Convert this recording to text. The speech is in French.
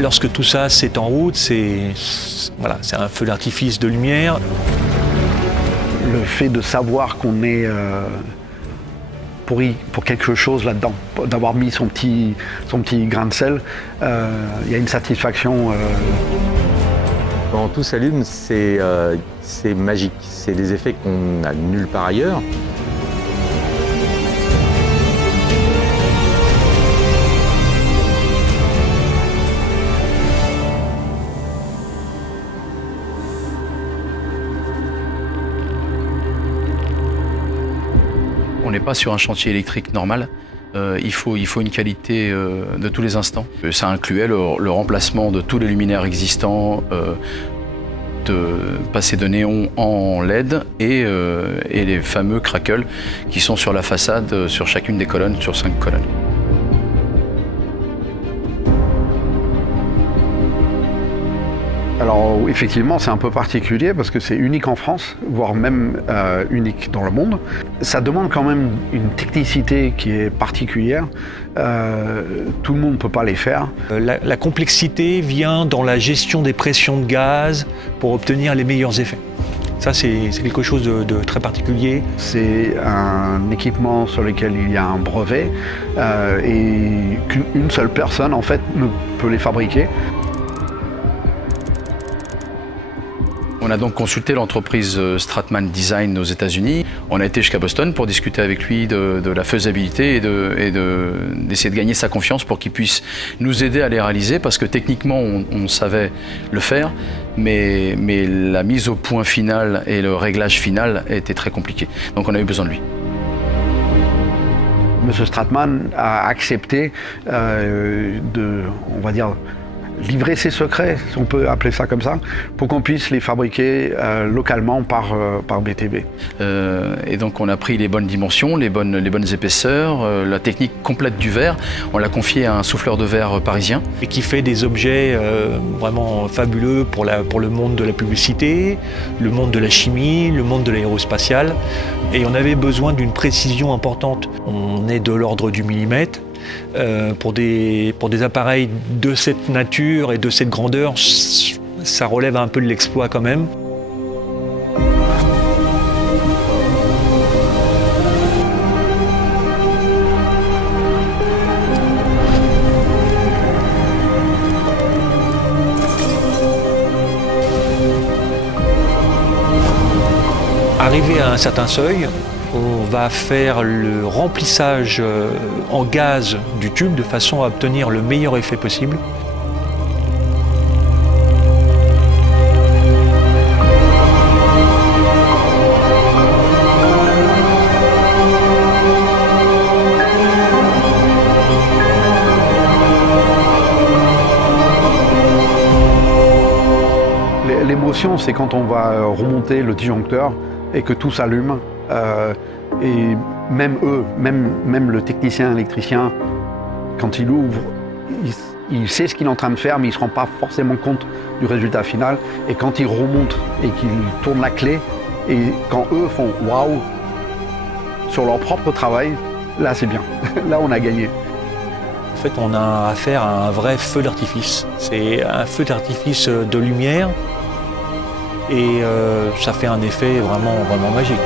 Lorsque tout ça c'est en route, c'est un feu d'artifice de lumière. Le fait de savoir qu'on est pourri pour quelque chose là-dedans, d'avoir mis son petit grain de sel, il y a une satisfaction. Quand tout s'allume, c'est magique. C'est des effets qu'on n'a nulle part ailleurs. On n'est pas sur un chantier électrique normal. Il faut une qualité de tous les instants. Ça incluait le remplacement de tous les luminaires existants, de passer de néon en LED et les fameux crackles qui sont sur la façade, sur chacune des colonnes, sur 5 colonnes. Alors effectivement, c'est un peu particulier parce que c'est unique en France, voire même unique dans le monde. Ça demande quand même une technicité qui est particulière. Tout le monde ne peut pas les faire. La complexité vient dans la gestion des pressions de gaz pour obtenir les meilleurs effets. Ça, c'est quelque chose de très particulier. C'est un équipement sur lequel il y a un brevet et qu'une seule personne, en fait, ne peut les fabriquer. On a donc consulté l'entreprise Stratman Design aux États-Unis. On a été jusqu'à Boston pour discuter avec lui de la faisabilité et d'essayer de gagner sa confiance pour qu'il puisse nous aider à les réaliser, parce que techniquement on savait le faire, mais la mise au point finale et le réglage final était très compliqué. Donc on a eu besoin de lui. Monsieur Stratman a accepté on va dire, livrer ses secrets, si on peut appeler ça comme ça, pour qu'on puisse les fabriquer localement par BTB. Et donc on a pris les bonnes dimensions, les bonnes épaisseurs, la technique complète du verre. On l'a confié à un souffleur de verre parisien. Et qui fait des objets vraiment fabuleux pour le monde de la publicité, le monde de la chimie, le monde de l'aérospatial. Et on avait besoin d'une précision importante. On est de l'ordre du millimètre. Pour des appareils de cette nature et de cette grandeur, ça relève un peu de l'exploit quand même. Arrivé à un certain seuil, on va faire le remplissage en gaz du tube de façon à obtenir le meilleur effet possible. L'émotion, c'est quand on va remonter le disjoncteur et que tout s'allume. Et même eux, même le technicien électricien, quand il ouvre, il sait ce qu'il est en train de faire, mais il ne se rend pas forcément compte du résultat final. Et quand il remonte et qu'il tourne la clé, et quand eux font « waouh » sur leur propre travail, là c'est bien, là on a gagné. En fait, on a affaire à un vrai feu d'artifice. C'est un feu d'artifice de lumière et ça fait un effet vraiment magique.